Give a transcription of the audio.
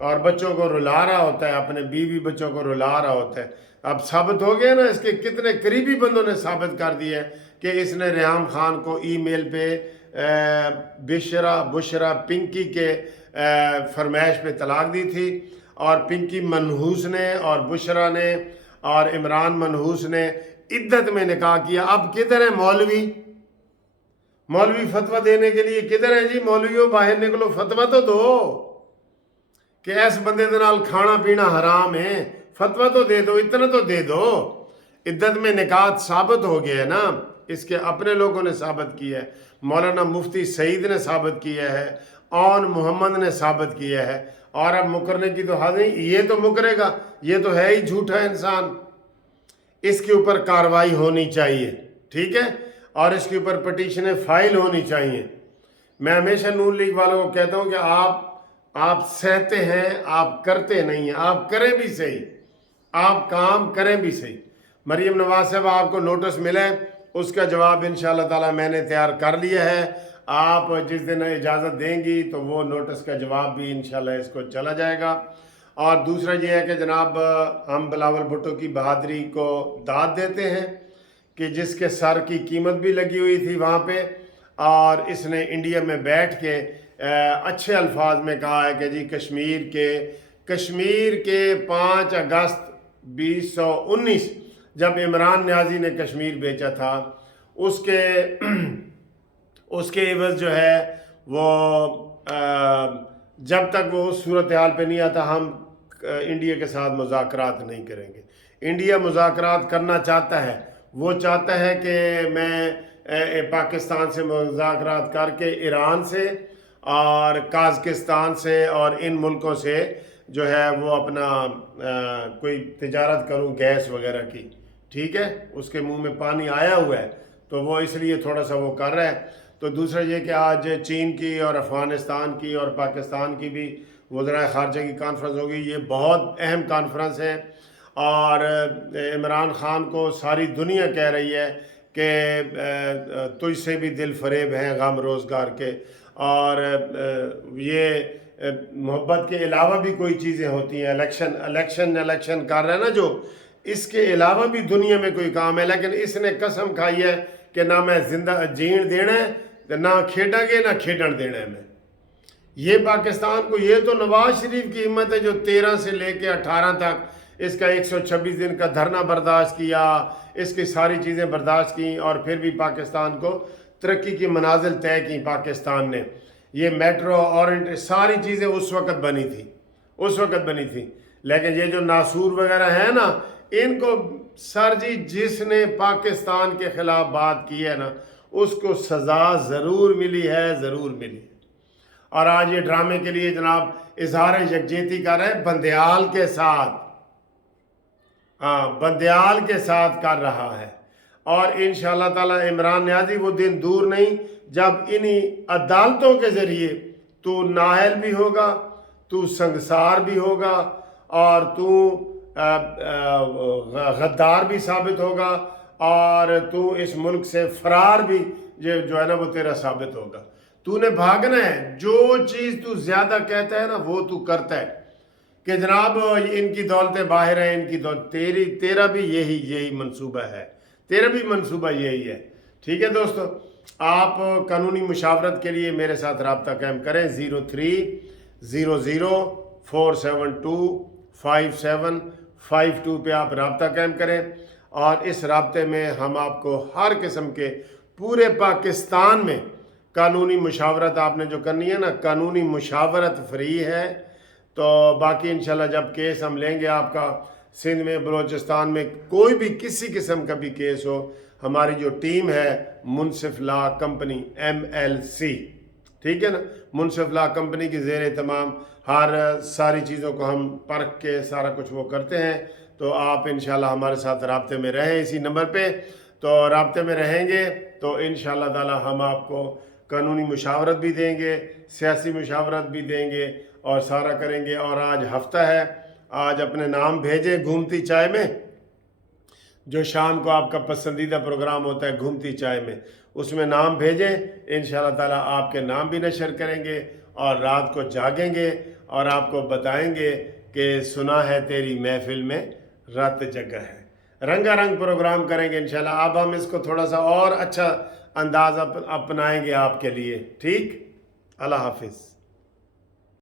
اور بچوں کو رلا رہا ہوتا ہے، اپنے بیوی بچوں کو رلا رہا ہوتا ہے۔ اب ثابت ہو گیا نا، اس کے کتنے قریبی بندوں نے ثابت کر دیا ہے کہ اس نے ریحام خان کو ای میل پہ بشرا پنکی کے فرمائش پہ طلاق دی تھی، اور پنکی منحوس نے اور بشرا نے اور عمران منحوس نے عدت میں نکاح کیا۔ اب کدھر ہے مولوی؟ مولوی فتویٰ دینے کے لیے کدھر ہے جی؟ مولویوں باہر نکلو، فتویٰ تو دو کہ ایس بندے دے نال کھانا پینا حرام ہے، فتویٰ تو دے دو، اتنا تو دے دو۔ عدت میں نکاح ثابت ہو گیا ہے نا، اس کے اپنے لوگوں نے ثابت کیا ہے، مولانا مفتی سعید نے ثابت کیا ہے، اون محمد نے ثابت کیا ہے، اور اب مکرنے کی تو حد نہیں، یہ تو مکرے گا، یہ تو ہے ہی جھوٹا انسان، اس کے اوپر کارروائی ہونی چاہیے، ٹھیک ہے، اور اس کے اوپر پٹیشنیں فائل ہونی چاہیے۔ میں ہمیشہ نون لیگ والوں کو کہتا ہوں کہ آپ سہتے ہیں، آپ کرتے نہیں ہیں، آپ کریں بھی صحیح، آپ کام کریں بھی صحیح۔ مریم نواز صاحب آپ کو نوٹس ملے، اس کا جواب انشاءاللہ تعالی میں نے تیار کر لیا ہے، آپ جس دن اجازت دیں گی تو وہ نوٹس کا جواب بھی انشاءاللہ اس کو چلا جائے گا۔ اور دوسرا یہ ہے کہ جناب ہم بلاول بھٹو کی بہادری کو داد دیتے ہیں کہ جس کے سر کی قیمت بھی لگی ہوئی تھی وہاں پہ، اور اس نے انڈیا میں بیٹھ کے اچھے الفاظ میں کہا ہے کہ جی کشمیر کے 5 اگست 2019 جب عمران نیازی نے کشمیر بیچا تھا، اس کے عوض جو ہے وہ جب تک وہ اس صورتحال پہ نہیں آتا ہم انڈیا کے ساتھ مذاکرات نہیں کریں گے۔ انڈیا مذاکرات کرنا چاہتا ہے، وہ چاہتا ہے کہ میں پاکستان سے مذاکرات کر کے ایران سے اور قازقستان سے اور ان ملکوں سے جو ہے وہ اپنا کوئی تجارت کروں گیس وغیرہ کی، ٹھیک ہے، اس کے منہ میں پانی آیا ہوا ہے تو وہ اس لیے تھوڑا سا وہ کر رہا ہے۔ تو دوسرا یہ کہ آج چین کی اور افغانستان کی اور پاکستان کی بھی وزرائے خارجہ کی کانفرنس ہوگی، یہ بہت اہم کانفرنس ہے، اور عمران خان کو ساری دنیا کہہ رہی ہے کہ تجھ سے بھی دل فریب ہیں غم روزگار کے، اور یہ محبت کے علاوہ بھی کوئی چیزیں ہوتی ہیں، الیکشن کر رہا ہے نا جو، اس کے علاوہ بھی دنیا میں کوئی کام ہے، لیکن اس نے قسم کھائی ہے کہ نہ میں زندہ جین دینا ہے، نہ کھیڈاں گے نہ کھیڈن دینا ہے میں۔ یہ پاکستان کو، یہ تو نواز شریف کی ہمت ہے جو 13 سے لے کے 18 تک اس کا 126 دن کا دھرنا برداشت کیا، اس کی ساری چیزیں برداشت کی، اور پھر بھی پاکستان کو ترقی کی منازل طے کی پاکستان نے۔ یہ میٹرو اور ساری چیزیں اس وقت بنی تھی، لیکن یہ جو ناسور وغیرہ ہیں نا، ان کو سر جی جس نے پاکستان کے خلاف بات کی ہے نا اس کو سزا ضرور ملی ہے، ضرور ملی ہے۔ اور آج یہ ڈرامے کے لیے جناب اظہار یکجہتی کر رہے ہیں بندیال کے ساتھ، بندیال کے ساتھ کر رہا ہے، اور انشاءاللہ تعالی عمران نیازی وہ دن دور نہیں جب انہی عدالتوں کے ذریعے تو نااہل بھی ہوگا، تو سنگسار بھی ہوگا، اور تو غدار بھی ثابت ہوگا، اور تو اس ملک سے فرار بھی جو ہے نا وہ تیرا ثابت ہوگا۔ تو نے بھاگنا ہے، جو چیز تو زیادہ کہتا ہے نا وہ تو کرتا ہے، کہ جناب ان کی دولتیں باہر ہیں، ان کی دولت تیرا بھی یہی منصوبہ ہے، تیرا بھی منصوبہ یہی ہے، ٹھیک ہے دوستو۔ آپ قانونی مشاورت کے لیے میرے ساتھ رابطہ قائم کریں، 0300472572 پہ آپ رابطہ قائم کریں، اور اس رابطے میں ہم آپ کو ہر قسم کے پورے پاکستان میں قانونی مشاورت آپ نے جو کرنی ہے نا، قانونی مشاورت فری ہے۔ تو باقی انشاءاللہ جب کیس ہم لیں گے آپ کا سندھ میں، بلوچستان میں کوئی بھی کسی قسم کا بھی کیس ہو، ہماری جو ٹیم ہے منصف لا کمپنی MLC، ٹھیک ہے نا، منصف لا کمپنی کی زیر اہتمام ہر ساری چیزوں کو ہم پرکھ کے سارا کچھ وہ کرتے ہیں۔ تو آپ انشاءاللہ ہمارے ساتھ رابطے میں رہیں اسی نمبر پہ، تو رابطے میں رہیں گے تو انشاءاللہ تعالی ہم آپ کو قانونی مشاورت بھی دیں گے، سیاسی مشاورت بھی دیں گے، اور سارا کریں گے۔ اور آج ہفتہ ہے، آج اپنے نام بھیجیں گھومتی چائے میں، جو شام کو آپ کا پسندیدہ پروگرام ہوتا ہے گھومتی چائے میں، اس میں نام بھیجیں، انشاءاللہ تعالی آپ کے نام بھی نشر کریں گے، اور رات کو جاگیں گے اور آپ کو بتائیں گے کہ سنا ہے تیری محفل میں رت جگہ ہے. رنگا رنگ پروگرام کریں گے انشاءاللہ. اب ہم اس کو تھوڑا سا اور اچھا انداز اپنائیں گے آپ کے لیے. ٹھیک. اللہ حافظ.